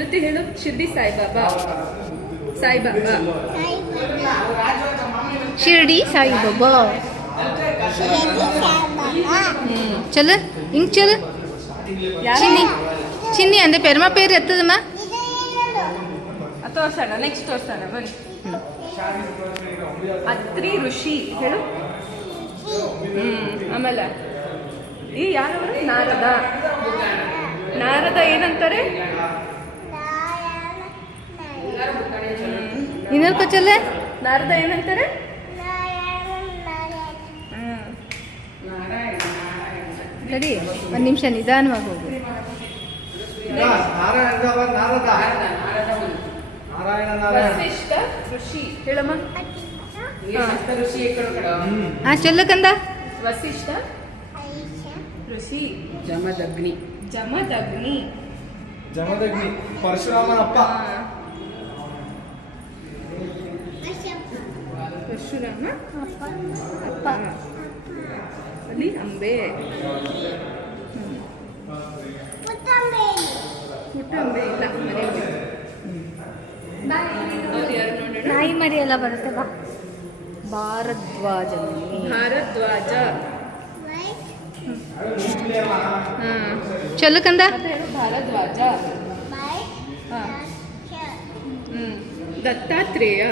ಅಂತ ಈ ಹೇಳು, ಶಿರ್ಡಿ ಸಾಯಿಬಾಬಾ. ಸಾಯಿಬಾಬಾ. ಶಿರ್ಡಿ ಸಾಯಿಬಾಬಾ. ಚಲ, ಹಿಂಗ್ ಚಲ. ಚಿನ್ನಿ ಚಿನ್ನಿ ಅಂದ್ರೆ ಪೆರ್ಮಾ ಪೇರ್ ಎತ್ತದಮ್ಮ? ತೋರ್ಸೋಣ ನೆಕ್ಸ್ಟ್ ತೋರ್ಸೋಣ, ಬನ್ನಿ. ಅತ್ರಿ ಋಷಿ, ಹೇಳು. ಹ್ಮ್, ಆಮೇಲೆ ಈ ಯಾರವರು? ನಾರದ. ನಾರದ ಏನಂತಾರೆ? ಇನ್ನೊಂದು ಚಲ್ ನಾರದ ಏನಂತಾರೆ? ಸರಿ, ಒಂದು ನಿಮಿಷ ನಿಧಾನವಾಗಿ ಹೋಗು. ನಾರದ. ನಾರಾಯಣ ನಾರಾಯಣ ಋಷಿ ಹೇಳಮ್ಮ ಋಷಿ ಹಾ ಚೊಲ್ಲು ಕಂದ ವಸಿಷ್ಠ ಋಷಿ ಜಮದಗ್ನಿ ಜಮದಗ್ನಿ ಜಮದಗ್ನಿ ಪರಶುರಾಮನ ಅಪ್ಪ ಪರಶುರಾಮ ಅಪ್ಪ ಅಪ್ಪ ಅಲ್ಲಿ ಅಂಬೆ ಮುಟ್ಟಂಬೆ ಇಲ್ಲ ಮನೆಯಲ್ಲಿ ನಾಯಿ ಮರಿ ಎಲ್ಲ ಬರುತ್ತೆ ಬಾ. ಭಾರದ್ವಾಜ. ಭಾರದ್ವಾಜ ಚಲೋ ಕಂದ. ಭಾರದ್ವಾಜ. ದತ್ತಾತ್ರೇಯ.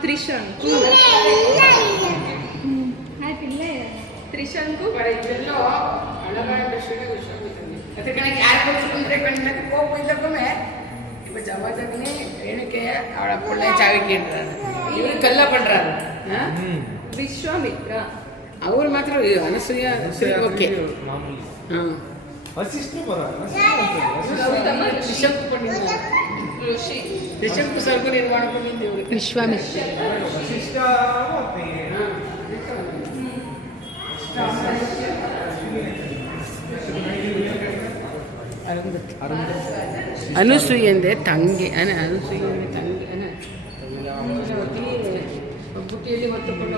ತ್ರಿಶಂಕು. ತ್ರಿಶಂಕು. ಇವೆಲ್ಲೋ அழகான விஷயம் விஷயம் அது கணக்கு யார் கொடுத்துருந்தே கண்ணு போயிட்டப்பமே இப்போ ஜமதக்னி எனக்கு அவளை பிள்ளை சாவி கேட்டுறாரு இவரு கல்ல பண்றாரு ஆ? ಹ್ಮ್ ವಿಶ್ವಾಮಿತ್ರ ಅವ್ರು ಮಾತ್ರ ಅನಸೂಯ ಅನುಸೂಯಂದೆ ತಂಗಿ ಅನ ಅನುಸೂಯಂದೆ ತಂಗಿ ಅನ ಬುಟ್ಟಿಯಲ್ಲಿ ಹೊತ್ತುಕೊಂಡು